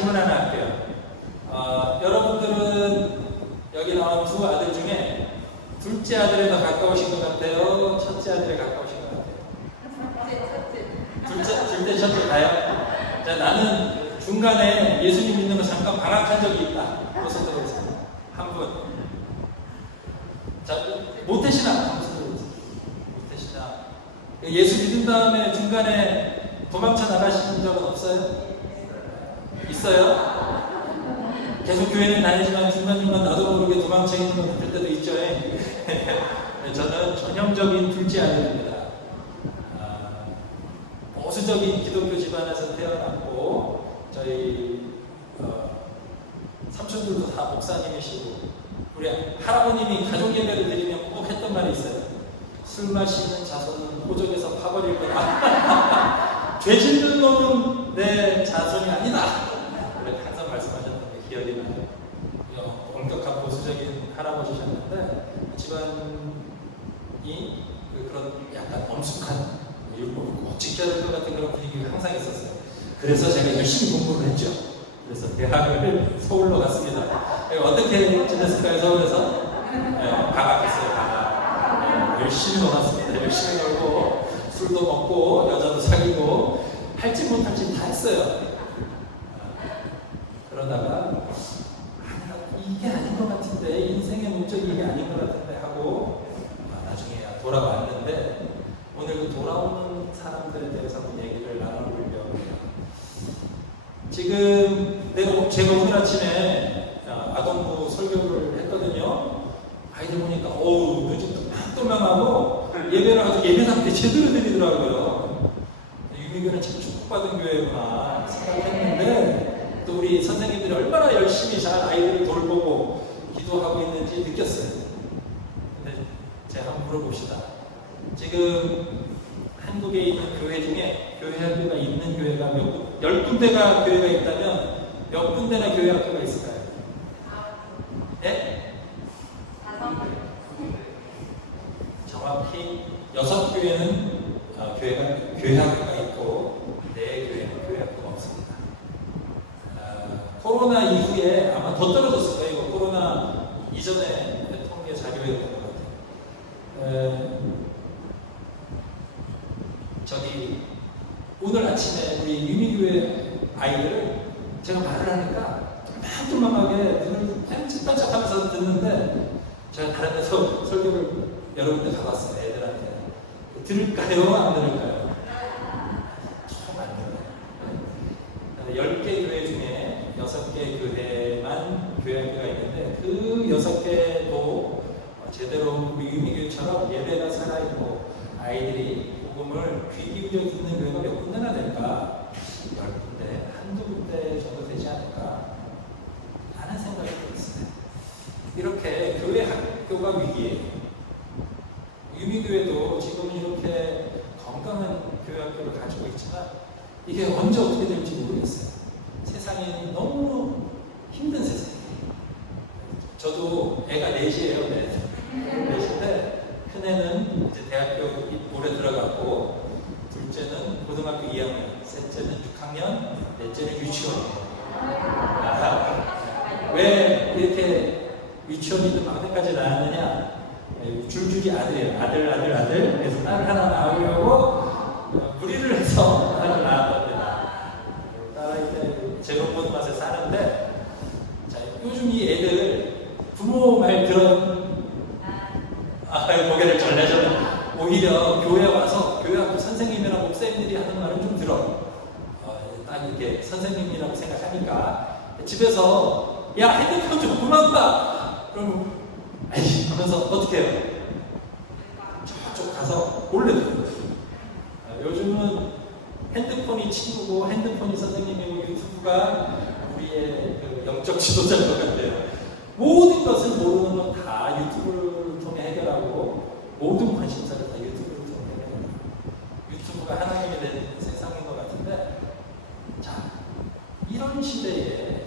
질문 하나 할게요. 어, 여러분들은 여기 나온 두 아들 중에 둘째 아들에 더 가까우신 것 같아요? 첫째 아들에 가까우신 것 같아요? 둘째, 둘째, 첫째 가요? 자, 나는 중간에 예수님 믿는 거 잠깐 방학한 적이 있다. 소리 있어요? 한 분. 자, 모태신앙. 소리 있어요? 모태신앙. 예수 믿은 다음에 중간에 도망쳐 나가신 적은 없어요? 있어요? 계속 교회는 다니지만 중간중간 나도 모르게 도망쳐 있는 것 같을 때도 있죠. 네, 저는 전형적인 둘째 아들입니다. 아, 보수적인 기독교 집안에서 태어났고 저희 어, 삼촌들도 다 목사님이시고 우리 할아버님이 가족 예배를 드리면 꼭 했던 말이 있어요. 술 마시는 자손은 호적에서 파버릴 거다. 죄 짓는 놈은 내 자손이 아니다. 그렇게 항상 말씀하셨던 게 기억이 나요. 어, 엄격한 보수적인 할아버지셨는데 집안이 그 그런 약간 엄숙한 율법을 꼭 지켜야 될 것 같은 그런 분위기가 항상 있었어요. 그래서 제가 열심히 공부를 했죠. 그래서 대학을 서울로 갔습니다. 예, 어떻게 지냈을까요, 서울에서? 네, 방학했어요, 방학. 네, 열심히 놀았습니다. 열심히 놀고, 술도 먹고, 여자도 사귀고, 할지 못할 짓다 했어요. 아, 그러다가, 아, 이게 아닌 것 같은데, 인생의 목적이 이게 아닌 것 같은데 하고, 아, 나중에 돌아왔는데, 오늘 그 돌아오는 사람들에 대해서 한번 얘기를 나눠보려고 해요. 지금 내가 제가 오늘 아침에 아, 아동부 설교를 했거든요. 아이들 보니까 어우 요즘 똘망하고 예배를 아주 예배 상태 제대로 드리더라고요. 유미교는 참 축복받은 교회구나 생각했는데 또 우리 선생님들이 얼마나 열심히 잘 아이들을 돌보고 기도하고 있는지 느꼈어요. 근데 제가 한번 물어봅시다. 지금 한국에 있는 교회 중에 교회 학교가 있는 교회가 몇 군데가 교회가 있다면 몇 군데나 교회 학교가 있을까요? 네? 정확히 여섯 교회는 어, 교회가 교회 학교가 있고 네 교회는 교회 학교가 없습니다. 어, 코로나 이후에 아마 더 떨어졌을 거예요. 이거 코로나 이전에 통계 자료였던 것 같아요. 에, 저기 오늘 아침에 우리 유미교회 아이들을 제가 말을 하니까 똘망똘망하게 눈을 반짝반짝 하면서 듣는데 제가 다른 데서 설교를 여러 군데 가봤어요 애들한테 들을까요 안 들을까요? 좀안 들어요 10개 교회 중에 6개 교회만 교회학교가 있는데 그 6개도 제대로 우리 유미교회처럼 예배가 살아있고 아이들이 복음을 귀 기울여 듣는 교회가 몇 군데나 될까? 열 군데, 한두 군데 정도 되지 않을까? 하는 생각이 들었어요. 이렇게 교회 학교가 위기예요. 유미교회도 지금은 이렇게 건강한 교회 학교를 가지고 있지만 이게 언제 어떻게 될지 모르겠어요. 세상이 너무 힘든 세상이에요. 저도 애가 넷이에요, 넷. 넷인데 큰애는 이제 대학교 올해 들어갔고 둘째는 고등학교 2학년, 셋째는 6학년, 넷째는 유치원이에요. 아, 왜 이렇게 유치원이든 막내까지 낳았느냐? 예, 줄줄이 아들이에요. 아들, 아들, 아들. 그래서 딸 하나 낳으려고 어, 무리를 해서 딸을 낳았답니다. 딸이 때 제로본 맛에 사는데 자, 요즘 이 애들 부모 말 들은 아, 고개를 절레절레. 오히려 교회 와서 교회 학교 선생님이랑 목사님들이 하는 말은 좀 들어. 어, 딱 이렇게 선생님이라고 생각하니까 집에서 야 핸드폰 좀 그만 봐. 그럼 아이 하면서 어떻게 해요? 저쪽 가서 몰래 들어요. 아, 요즘은 핸드폰이 친구고 핸드폰이 선생님이고 유튜브가 우리의 그 영적 지도자인 것 같아요. 모든 것을 모르는 건 다 유튜브를 통해 해결하고 모든 관심사를 다 유튜브를 통해 해결합니다. 유튜브가 하나님이 된 세상인 것 같은데 자 이런 시대에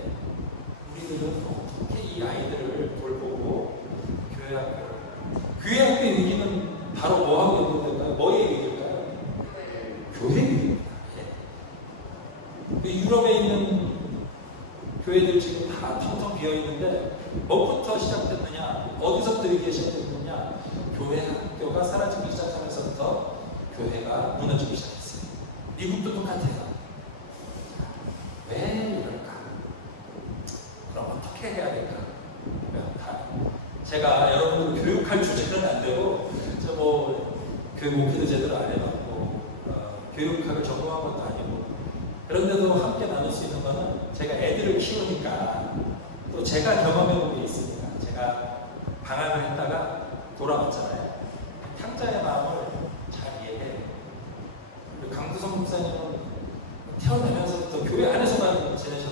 우리들은 어떻게 이 아이들을 돌보고 교회 학교를 교회 학교의 위기는 바로 뭐하고 연결될까요? 뭐의 위기일까요? 교회 위기입니다. 예. 그 유럽에 있는 교회들 지금 다 텅텅 비어 있는데 뭐부터 시작됐느냐? 어디서부터 이게 시작됐느냐? 교회 학교가 사라지기 시작하면서부터 교회가 무너지기 시작했어요. 미국도 똑같아요. 왜 이럴까? 그럼 어떻게 해야 될까? 다 제가 여러분을 교육할 주제는 안 저뭐 교육 목표도 제대로 안 해봤고 어, 교육학을 전공한 것도 아니고 그런데도 함께 나눌 수 있는 거는 제가 애들을 키우니까 또 제가 경험해 본 게 있습니다. 제가 방학을 했다가 돌아왔잖아요. 탕자의 마음을 잘 이해해. 강두성 목사님은 태어나면서부터 교회 안에서만 지내셨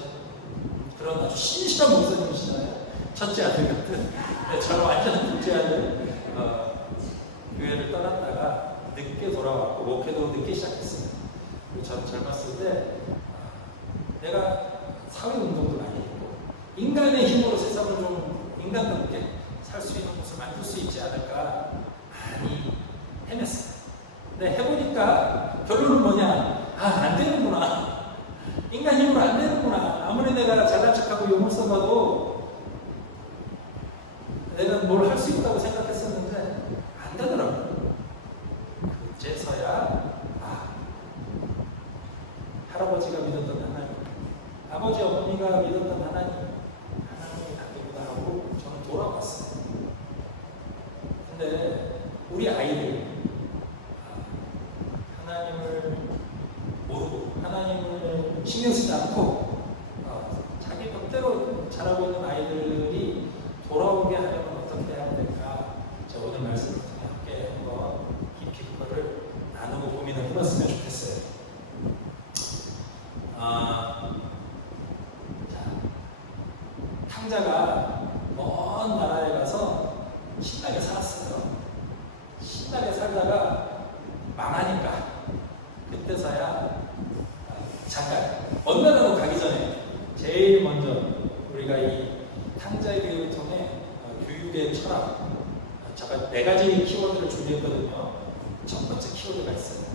그런 아주 신실한 목사님이시잖아요. 첫째 아들 같은. 근데 저는 완전 둘째 아들. 어, 교회를 떠났다가 늦게 돌아왔고 목회도 늦게 시작했어요. 저는 젊었을 때 아, 내가 사회 운동도 많이 했고 인간의 힘으로 세상을 좀 인간답게 살 수 있는 곳을 만들 수 있지 않을까 많이 헤맸어요. 근데 해보니까 결론은 뭐냐? 아, 안 되는구나. 인간 힘으로 안 되는구나. 아무리 내가 잘난 척하고 용을 써봐도 내가 뭘 할 수 있다고 생각했었는데 안 되더라고요. 그제서야 아 할아버지가 믿었던 하나님, 아버지 어머니가 믿었던 하나님, 하나님이 낫구나 하고 저는 돌아왔어요. 근데 우리 아이들 아, 하나님을 모르고 하나님을 신경 쓰지 않고 어, 자기 법대로 자라고 있는 아이들이 돌아오게 하려면 어떻게 해야 될까? 저 오늘 말씀을 통해 함께 한번 깊이 그거를 나누고 고민을 해봤으면 좋겠어요. 아, 자, 탕자가 먼 나라에 가서 신나게 살았어요. 신나게 살다가 망하니까 그때서야 아, 잠깐 나라로 가기 전에 제일 먼저 우리가 이 탕자의 교육을 통해 어, 교육의 철학 아, 제가 네 가지 키워드를 준비했거든요. 첫 번째 키워드가 있어요.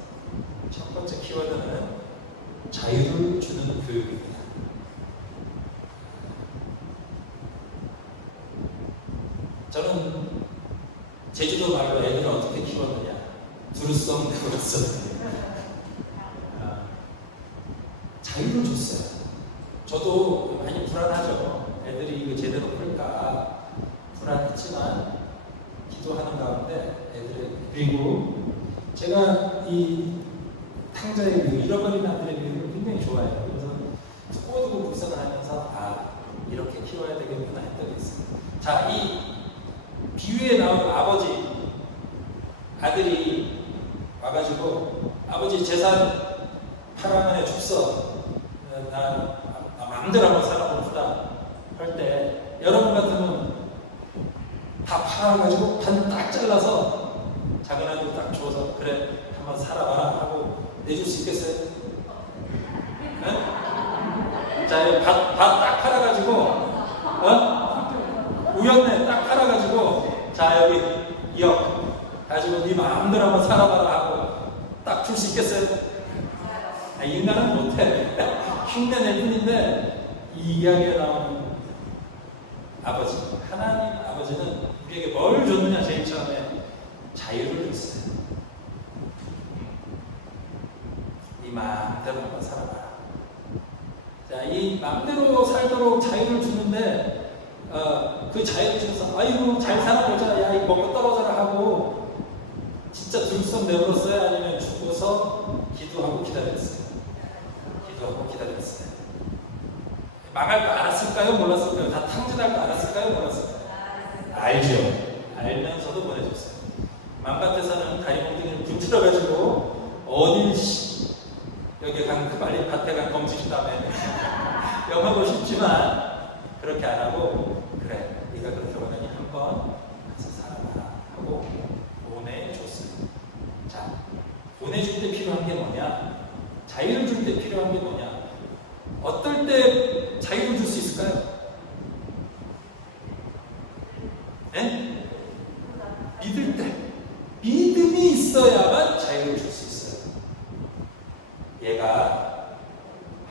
첫 번째 키워드는 자유를 주는 교육입니다. 저는 제주도 말로 애들을 어떻게 키웠느냐? 두루성 내버렸어요. 아, 자유를 줬어요. 저도 많이 불안하죠. 애들이 이거 제대로 풀까 불안했지만 기도하는 가운데 애들의 그리고 제가 이 탕자의 그 잃어버린 아들의 교육을 굉장히 좋아해요. 그래서 두고두고 묵상을 하면서 아 이렇게 키워야 되겠구나 했던 게 있어요. 자, 이 나오는 아버지 아들이 와가지고 아버지 재산 팔아만에 줬어. 나, 나 마음대로 한번 살아봅시다. 할 때 여러분 같으면 다 팔아가지고 반 딱 잘라서 작은 아들 딱 줘서 그래 한번 살아봐라 하고 내줄 수 있겠어요? 네? 자, 밭딱 팔아가지고 어? 우연에 딱 팔아가지고 자 여기 2억 가지고 네 마음대로 한번 살아봐라 하고 딱 줄 수 있겠어요? 아, 인간은 못해. 흉내낼 뿐인데 이 이야기에 나오는 아버지. 하나님 아버지는 우리에게 뭘 줬느냐 제일 처음에? 자유를 줬어요. 네 마음대로 한번 살아봐라. 자, 이 마음대로 살도록 자유를 주는데 어, 그 자유를 주면서 아이고 잘 살아보자 야 이거 먹고 떨어져라 하고 진짜 둘성 내버렸어요 아니면 죽어서 기도하고 기다렸어요. 기도하고 기다렸어요. 망할 거 알았을까요? 몰랐을까요? 다 탕진할 거 알았을까요? 몰랐을까요? 알죠. 알면서도 보내줬어요. 맘밭에서는 다리 몽둥이를 분질러가지고 어딜 씨, 여기 간그 말이 밭에 간 검지신 다음에 영하고 싶지만 그렇게 안 하고 네가 그렇게 원하니 한번 가서 살아봐라 하고 보내줬어요. 자 보내줄 때 필요한 게 뭐냐? 자유를 줄 때 필요한 게 뭐냐? 어떨 때 자유를 줄 수 있을까요? 네? 믿을 때 믿음이 있어야만 자유를 줄 수 있어요. 얘가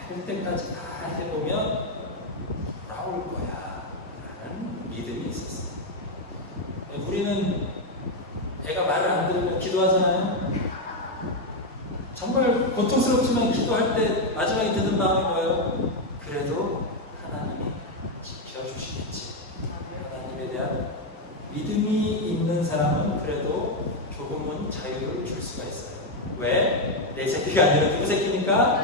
할 때까지 다 해보면 나올 거야. 라는 믿음이 있었어요. 우리는 애가 말을 안 들으면 기도하잖아요. 정말 고통스럽지만 기도할 때 마지막에 드는 마음이 뭐예요? 그래도 하나님이 지켜주시겠지. 하나님에 대한 믿음이 있는 사람은 그래도 조금은 자유를 줄 수가 있어요. 왜? 내 새끼가 아니라 누구 새끼니까?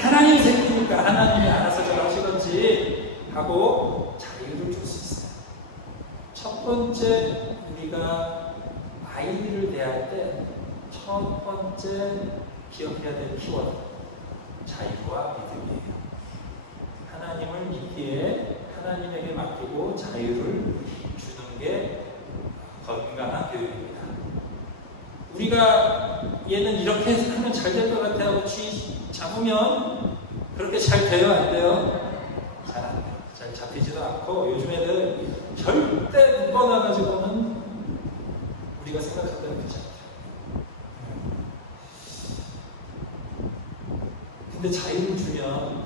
하나님 새끼니까 하나님이 알아서 잘 하시건지 하고 자유를 줄 수 있어요. 첫 번째 우리가 아이를 대할 때 첫 번째 기억해야 될 키워드 자유와 믿음이에요. 하나님을 믿기에 하나님에게 맡기고 자유를 주는 게 교육입니다. 우리가 얘는 이렇게 하면 잘 될 것 같아 하고 쥐 잡으면 그렇게 잘 돼요, 안 돼요? 잘 안 돼요. 잘 잡히지도 않고 요즘 애들 절대 묶어놔가지고는 우리가 생각했던 그지 않아요. 근데 자유를 주면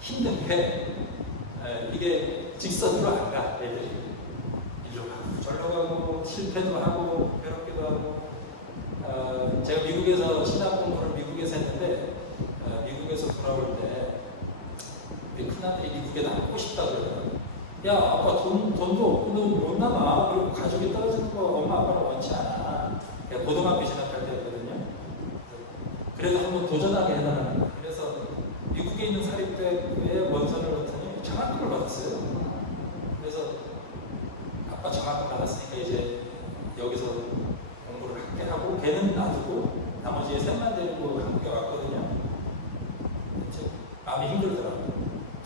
힘든 게 에, 이게 직선으로 안 가, 애들이. 일로 가고 절로 가고 실패도 하고 괴롭기도 하고 어, 제가 미국에서 신학 공부를 미국에서 했는데 어, 미국에서 돌아올 때 우리 큰아들이 미국에 남고 싶다 그러더라고요. 야 아빠 돈, 돈도 없고 너못 남아 그리고 가족이 떨어지는 거 엄마 아빠는 원치 않아. 고등학교 진학할 때였거든요. 그래도 한번 도전하게 해달라는 거예요. 그래서 미국에 있는 사립대학교에 원서를 넣더니 장학금을 받았어요. 그래서 아빠 장학금 받았으니까 이제 여기서 공부를 함께 하고 걔는 놔두고 나머지 셋만 데리고 한국에 왔거든요. 이제 마음이 힘들더라고요.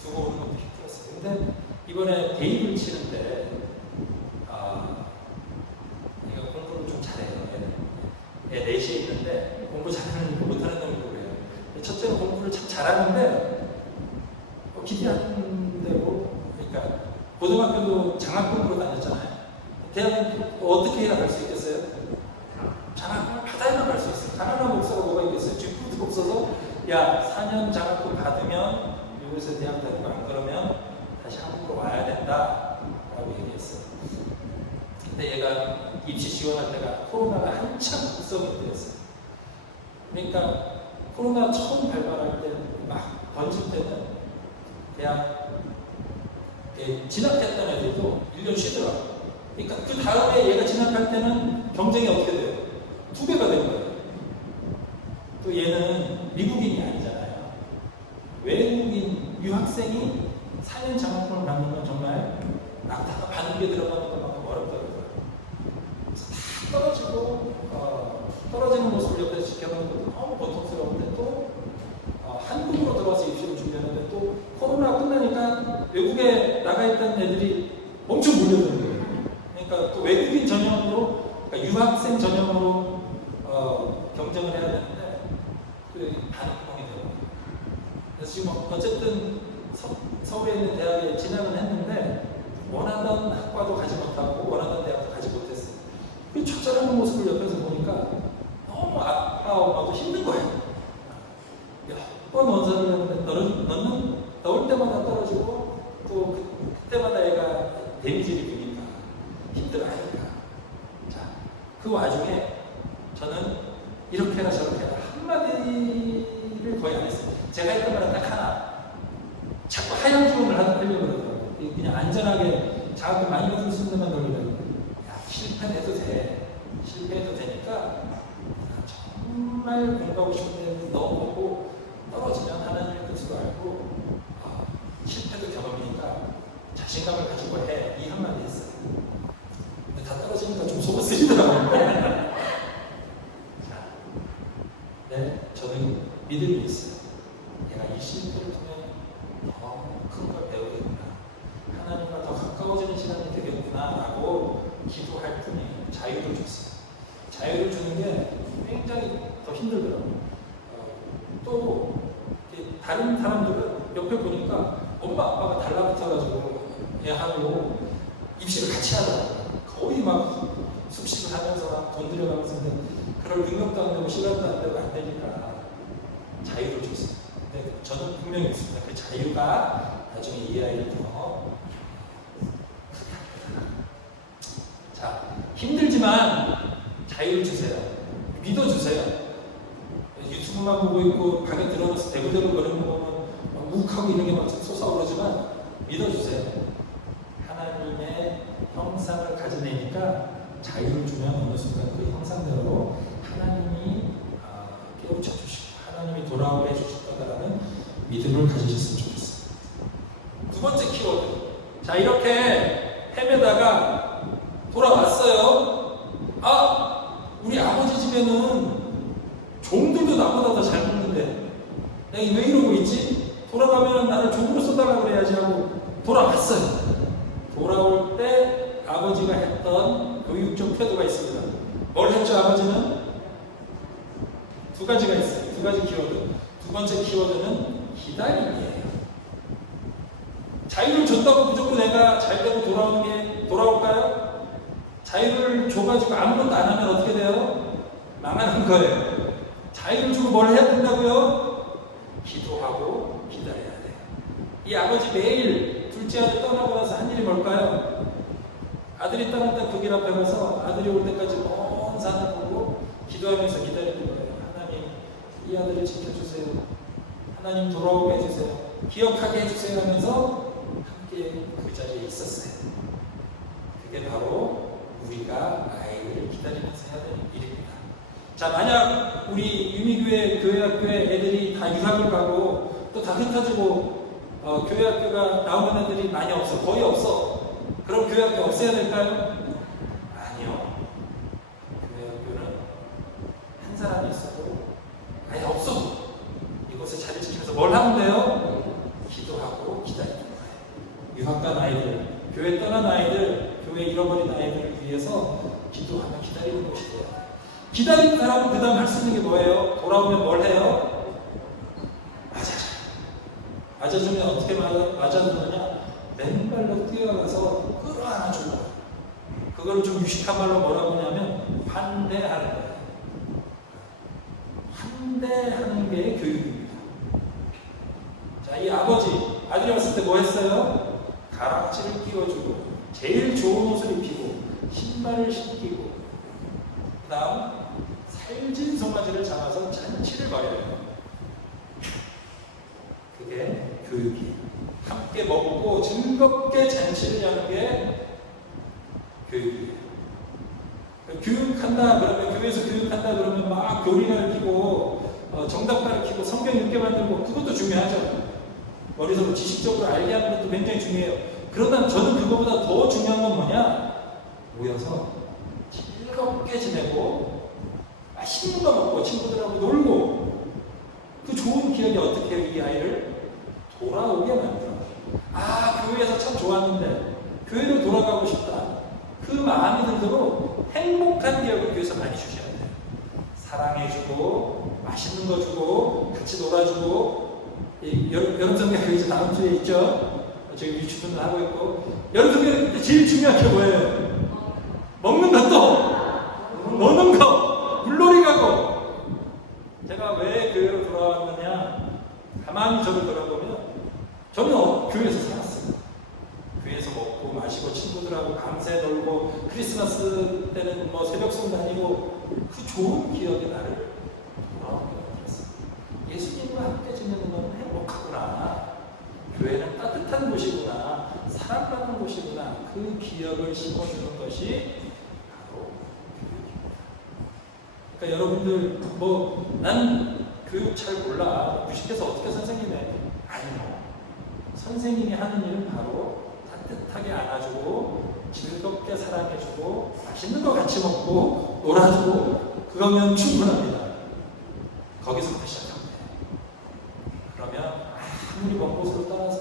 두고 오는 것도 힘들었어요. 근데 이번에 대입을 치는데 아 얘가 공부를 좀 잘해요. 얘는. 애 4시에 있는데 공부 잘하는 거 못하는 놈이 그래요. 첫째는 공부를 참 잘하는데 뭐 기대하는 대로 그러니까 고등학교도 장학금으로 다녔잖아요. 대학은 어떻게 해야 갈 수 있겠어요? 장학금을 받아야만 갈 수 있어요. 가난한 목사가 뭐가 있겠어요? 쥐뿔도 없어서 야 4년 장학금 받으면 미국에서 대학 다니고 안 그러면 다시 한국으로 와야 된다 라고 얘기했어요. 근데 얘가 입시 지원할 때가 코로나가 한참 국성이 되었어요. 그러니까 코로나 처음 발발할 때막 던질 때는 대학 예, 진학했던 애들도 1년 쉬더라고요. 그러니까 그 다음에 얘가 진학할 때는 경쟁이 어떻게 돼요? 두 배가 된 거예요. 또 얘는 미국인이 아니잖아요. 외국인 유학생이 4년 장학금을 받는 건 정말 낙타가 바늘에 들어가는 것만큼 어렵더라고요. 그래서 다 떨어지고 어, 떨어지는 모습을 옆에서 지켜보는 것도 너무 고통스러운데 또 어, 한국으로 들어와서 입시를 준비하는데 또 코로나 끝나니까 외국에 나가 있던 애들이 엄청 몰려드는 거예요. 그러니까 또 외국인 전형으로 그러니까 유학생 전형으로 어, 경쟁을 해야 되는데 그 반응이 되고 그래서 지금 어쨌든 서, 서울에 있는 대학에 진학은 했는데 원하던 학과도 가지 못하고 원하던 대학도 가지 못했어요. 그 초절하는 모습을 옆에서 보니까 너무 아빠 엄마도 힘든 거예요. 몇번 원서를 넣는데 넣는, 넣는 넣을 때마다 떨어지고 또 그, 그때마다 얘가 데미지를 주니까 힘들어하니까 자 그 와중에 저는 이렇게 해라 저렇게 해라 한마디를 거의 안 했어요. 제가 했던 말은 딱 하나 자꾸 하향 지원을 하려고 그러더라고요. 그냥 안전하게 자금 많이 받을 수 있는 데만 돌리더라고요. 야 실패해도 돼. 실패해도 되니까 정말 공부하고 싶은데 넣어보고 떨어지면 하나님의 뜻으로 알고 아, 실패도 경험이니까 자신감을 가지고 해. 이 한마디 했어요. 근데 다 떨어지니까 좀 속을 쓰리더라고요. 자, 믿음이 있어요. 내가 이 실패를 통해 더 큰 걸 배우겠구나. 하나님과 더 가까워지는 시간이 되겠구나. 라고 기도할 뿐이에요. 자유를 줬어요. 자유를 주는 게 굉장히 더 힘들더라고요. 어, 또 다른 사람들은 옆에 보니까 엄마 아빠가 달라붙어가지고 애하고 입시를 같이 하더라고요. 거의 막 숙식을 하면서 막 돈 들여가면서 그럴 능력도 안 되고 시간도 안 되고 안 되니까 자유를 줬어요. 근데 저는 분명히 있습니다. 그 자유가 나중에 이 아이를 더. 자, 힘들지만 자유를 주세요. 믿어주세요. 유튜브만 보고 있고 방에 들어가서 대구대구 거리는 거 보면 막 욱하고 이런 게막 솟아오르지만 믿어주세요. 하나님의 형상을 가진 애니까 자유를 주면 어느 순간 그 형상대로 하나님이 아, 깨우쳐 주시고 하나님이 돌아오게 해주실 거다라는 믿음을 가지셨으면 좋겠습니다. 두 번째 키워드. 자, 이렇게 헤매다가 돌아왔어요. 아, 우리 아버지 집에는 종들도 나보다 더 잘 먹는데 내가 왜 이러고 있지? 돌아가면 나를 종으로 써달라고 그래야지 하고 돌아왔어요. 돌아올 때 아버지가 했던 교육적 태도가 있습니다. 뭘 했죠, 아버지는? 두 가지가 있어요. 두 가지 키워드. 두 번째 키워드는 기다림이에요. 자유를 줬다고 무조건 내가 잘 되고 돌아오는 게 돌아올까요? 자유를 줘가지고 아무것도 안 하면 어떻게 돼요? 망하는 거예요. 자유를 주고 뭘 해야 된다고요? 기도하고 기다려야 돼요. 이 아버지 매일 둘째 아들 떠나고 나서 한 일이 뭘까요? 아들이 떠났다 그 길 앞에 가서 아들이 올 때까지 먼 산을 보고 기도하면서 기다리는 거예요. 하나님, 이 아들을 지켜주세요. 하나님 돌아오게 해주세요. 기억하게 해주세요 하면서 함께 그 자리에 있었어요. 그게 바로 우리가 아이를 기다리면서 해야 되는 일입니다. 자, 만약 우리 유미교회 교회학교에 애들이 다 유학을 가고 또 다 흩어지고 어, 교회 학교가 나오는 애들이 많이 없어. 거의 없어. 그럼 교회 학교 없애야 될까요? 아니요. 교회 학교는 한 사람이 있어도 아예 없어도 이곳에 자리 지키면서 뭘 하면 돼요? 기도하고 기다리는 거예요. 유학 간 아이들, 교회 떠난 아이들, 교회 잃어버린 아이들을 위해서 기도하며 기다리는 곳이 돼요. 기다리는 사람은 그 다음 할 수 있는 게 뭐예요? 돌아오면 뭘 해요? 맞아줘. 맞아주면 어떻게 맞아, 맞아주느냐? 맨발로 뛰어가서 끌어안아주고 그걸 좀 유식한 말로 뭐라고 하냐면 환대하는 거예요. 환대하는 게 교육입니다. 자, 이 아버지, 아들이 왔을 때 뭐 했어요? 가락지를 끼워주고, 제일 좋은 옷을 입히고, 신발을 신기고, 그 다음, 살진 송아지를 잡아서 잔치를 벌여요. 그게 교육이에요. 함께 먹고 즐겁게 잔치를 여는 게 교육이에요. 교육한다 그러면 교회에서 교육한다 그러면 막 교리 가르치고 어, 정답 가르치고 성경 읽게 만들고 그것도 중요하죠. 머릿속으로 지식적으로 알게 하는 것도 굉장히 중요해요. 그러나 저는 그거보다 더 중요한 건 뭐냐? 모여서 즐겁게 지내고 맛있는 거 먹고 친구들하고 놀고 그 좋은 기억이 어떻게 이 아이를 돌아오게 만들어. 아 교회에서 참 좋았는데 교회로 돌아가고 싶다. 그 마음이 들도록 행복한 기억을 교회에서 많이 주셔야 돼요. 사랑해주고 맛있는 거 주고 같이 놀아주고 이 여름, 여름 성경 이제 다음 주에 있죠. 저희 유치분도 하고 있고 때 제일 중요한 게 뭐예요? 먹는 것도 노는 거 물놀이 가고 제가 왜 교회로 돌아왔느냐 가만히 저를 돌아보면 저는 어, 교회에서 살았어요. 교회에서 먹고 마시고 친구들하고 밤새 놀고 크리스마스 때는 뭐 새벽송 다니고 그 좋은 기억이 나를 돌아오게 만들었어요. 예수님과 함께 지내는 건 행복하구나. 교회는 따뜻한 곳이구나. 사랑받는 곳이구나. 그 기억을 심어주는 것이 바로 교육입니다. 여러분들 뭐난 교육 잘 몰라. 무식해서 어떻게 선생님 해? 아니요. 선생님이 하는 일은 바로 따뜻하게 안아주고 즐겁게 사랑해주고 맛있는 거 같이 먹고 놀아주고 그거면 충분합니다. 거기서부터 돼요. 그러면 아무리 먼 곳으로 떠나서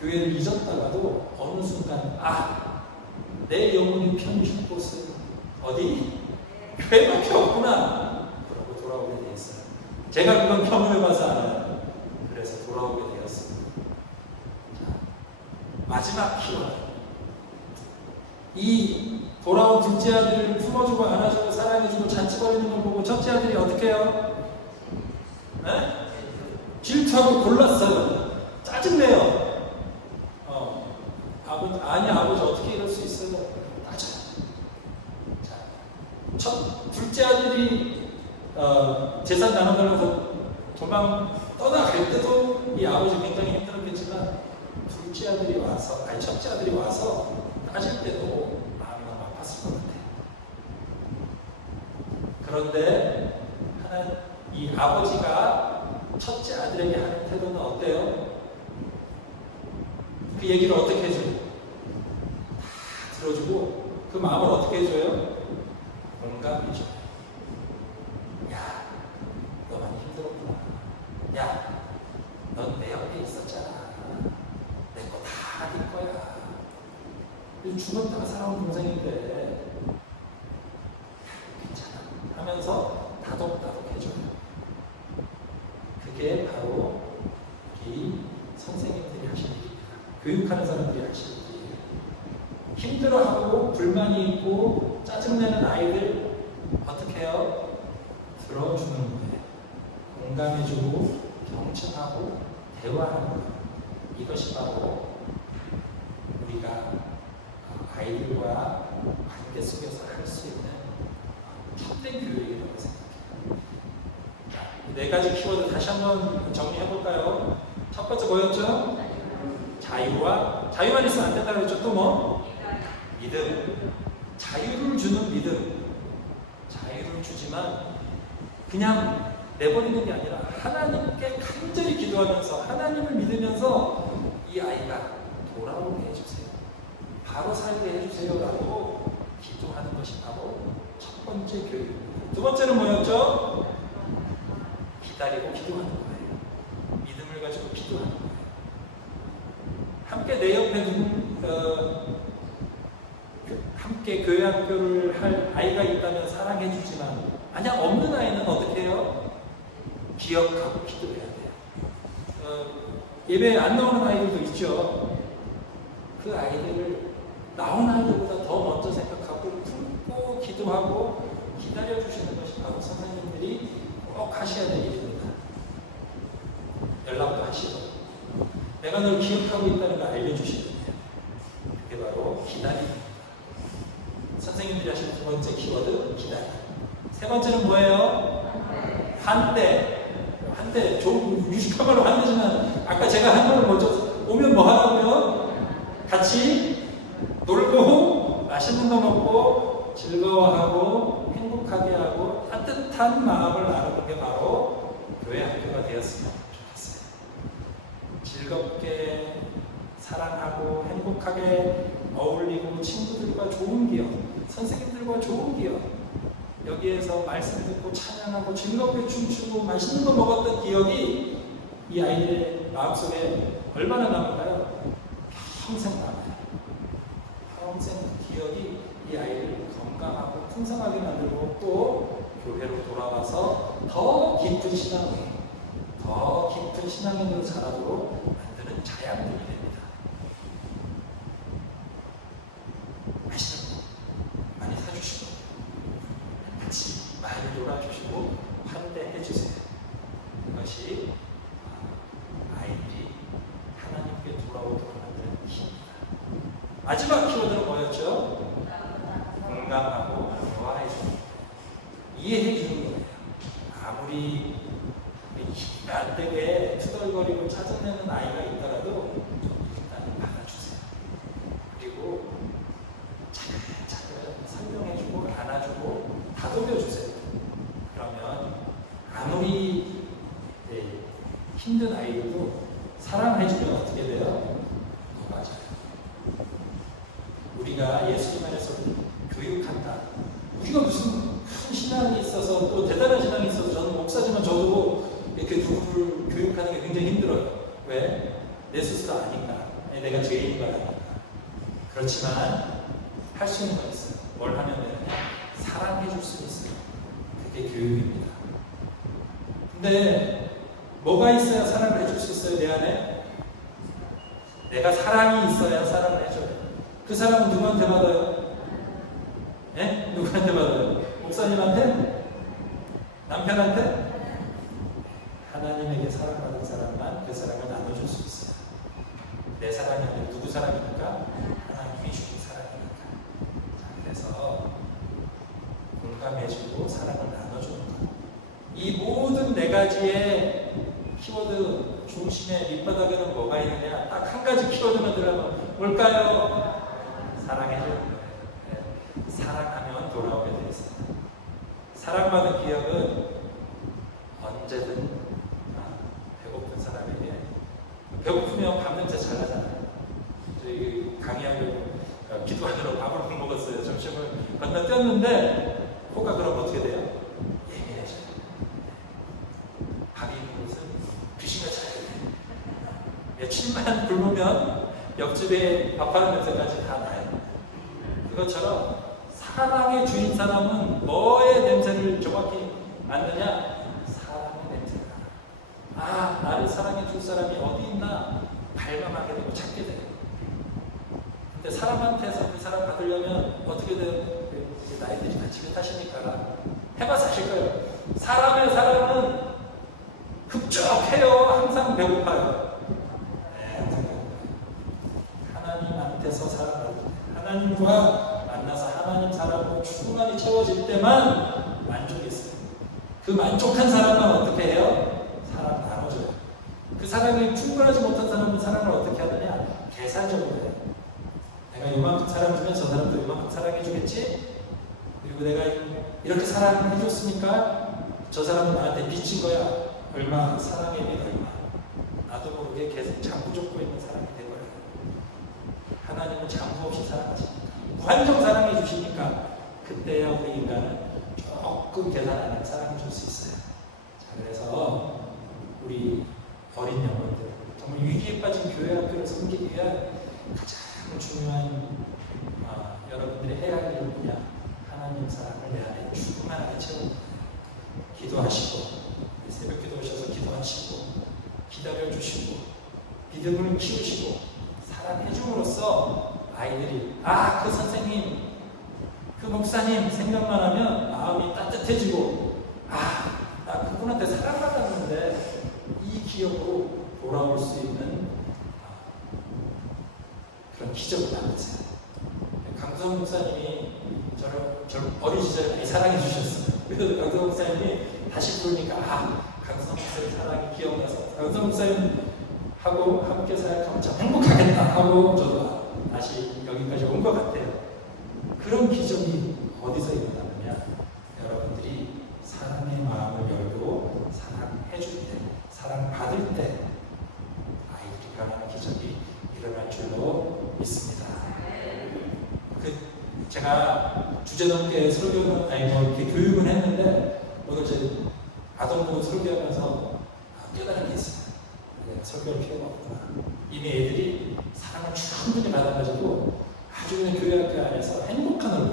교회를 잊었다가도 어느 순간 아, 내 영혼이 편히 방문을 가서 그래서 돌아오게 되었습니다. 마지막 키워드. 이 돌아온 둘째 아들을 품어주고 안아주고 사랑해주고 잔치거리는 걸 보고 첫째 아들이 어떻게 해요? 네? 질투하고 골랐어요. 짜증내요. 어. 아버지, 아니, 아버지, 어떻게 이럴 수 있어요? 맞아. 첫, 둘째 아들이 어, 재산 나눠달라고 도망 떠나갈 때도 이 아버지 굉장히 힘들었겠지만 둘째 아들이 와서 아니 첫째 아들이 와서 따질 때도 마음이 너무 아팠을 것 같아요. 그런데 하나 이 아버지가 첫째 아들에게 하는 태도는 어때요? 그 얘기를 어떻게 해줘요? 다 들어주고 그 마음을 어떻게 해줘요? 공감해줘요. 야, 너 많이 힘들었구나. 야, 넌 내 옆에 있었잖아. 내 거 다 네 거야. 이 죽었다가 살아온 동생인데 괜찮아. 하면서 다독다독 해줘요. 그게 바로 이 선생님들이 하시는 일입니다. 교육하는 사람들이 하시는 일이에요. 힘들어하고 불만이 있고 짜증내는 아이들 어떻게 해요? 들어주는 거예요. 공감해주고 경청하고 대화하는 거예요. 이것이 바로 우리가 아이들과 관계 속에서 할 수 있는 참된 교육이라고 생각해요. 이 네 가지 키워드 다시 한번 정리해 볼까요? 첫 번째 뭐였죠? 자유와 자유만 있으면 안 된다고 그랬죠. 또 뭐? 믿음. 자유를 주는 믿음. 자유를 주지만 그냥 내버리는 게 아니라 하나님께 간절히 기도하면서 하나님을 믿으면서 이 아이가 돌아오게 해주세요. 바로 살게 해주세요라고 기도하는 것이 바로 첫 번째 교육입니다. 두 번째는 뭐였죠? 기다리고 기도하는 거예요. 믿음을 가지고 기도하는 거예요. 함께 내 옆에 어, 그- 함께 교회 학교를 할 아이가 있다면 사랑해 주지만 만약 없는 아이는 어떻게 해요? 기억하고 기도해야 돼요. 어, 예배에 안 나오는 아이들도 있죠. 그 아이들을 나온 아이들보다 더 먼저 생각하고 품고 기도하고 기다려 주시는 것이 바로 선생님들이 꼭 하셔야 될 일입니다. 연락도 하시고 내가 널 기억하고 있다는 걸 알려주시는 거예요. 그게 바로 기다림입니다. 선생님들이 하시는 두 번째 키워드 기다림. 세 번째는 뭐예요? 한때. 한때 좀 유식한 말로 한때지만 아까 제가 한 말을 먼저 오면 뭐 하라고요? 같이 놀고 맛있는 거 먹고 즐거워하고 행복하게 하고 따뜻한 마음을 나누는 게 바로 교회 학교가 되었으면 좋겠어요. 즐겁게 사랑하고 행복하게 어울리고 친구들과 좋은 기억, 선생님들과 좋은 기억, 여기에서 말씀 듣고 찬양하고 즐겁게 춤추고 맛있는 거 먹었던 기억이 이 아이들의 마음속에 얼마나 남을까요? 평생 남아요. 평생 그 기억이 이 아이를 건강하고 풍성하게 만들고 또 교회로 돌아와서 더 깊은 신앙을 더 깊은 신앙인으로 자라도록 만드는 자양분이 됩니다. 맛있는 거 많이 사주시고 같이 많이 놀아주시고 환대해주세요. 그것이 아, 아이들이 하나님께 돌아오도록 만드는 힘입니다. 마지막 키워드는 뭐였죠? 공감하고 대화해주는 거예요. 이해해주는 거예요. 아무리 기가 안 되게 투덜거리고 짜증내는 아이가 있더라도 일단 받아주세요. 그리고 차근차근 설명해주고 안아주고 다독여주세요. 그러면 아무리 네, 힘든 아이들도 사랑해주면 어떻게 돼요? 맞아요. 우리가 예수님 안에서 교육한다. 우리가 무슨 큰 신앙이 있어서 또 대단한 신앙이 있어서 저는 목사지만 저도 이렇게 누구를 교육하는 게 굉장히 힘들어요. 왜? 내 스스로 아니까. 아니, 내가 죄인인 걸 아니까. 그렇지만 할 수 있는 건 있어요. 뭘 하면 되느냐? 사랑해 줄 수 있어요. 그게 교육입니다. 근데 뭐가 있어야 사랑을 해줄 수 있어요, 내 안에? 내가 사랑이 있어야 사랑을 해줘요. 그 사랑은 누구한테 받아요? 예? 누구한테 받아요? 목사님한테? 남편한테? 하나님에게 사랑받은 사람만 그 사랑을 나눠줄 수 있어요. 내 사랑이 아니라 누구 사랑입니까? 하나님이 주신 사랑이니까. 그래서 공감해주고 사랑을 나눠주는 것. 이 모든 네 가지의 키워드 중심의 밑바닥에는 뭐가 있느냐? 딱 한 가지 키워드만 들어가면 뭘까요? 사랑해줘요. 네. 사랑하면 돌아오게 되어 있습니다. 사랑받은 기억은 때만 만족했어요. 그 만족한 사람만 어떻게 해요? 사람 나눠줘요. 그 사람이 충분하지 못한 사람은 사랑을 어떻게 하느냐? 계산적으로 해요. 내가 이만큼 사랑주면 저 사람도 이만큼 사랑해주겠지? 그리고 내가 이렇게 사랑해줬으니까 저 사람은 나한테 미친 거야. 얼마 사랑의 미가 기도하시고 새벽 기도 오셔서 기도하시고 기다려주시고 믿음을 키우시고 사랑해 줌으로써 아이들이 아그 제가 주제 넘게 설교를 아니, 뭐 이렇게 교육을 했는데, 오늘 제 아동부 설교하면서 아, 깨달은 게 있어요. 네, 설교할 필요가 없구나. 이미 애들이 사랑을 충분히 받아가지고 아주 그냥 교회 학교 안에서 행복한 얼굴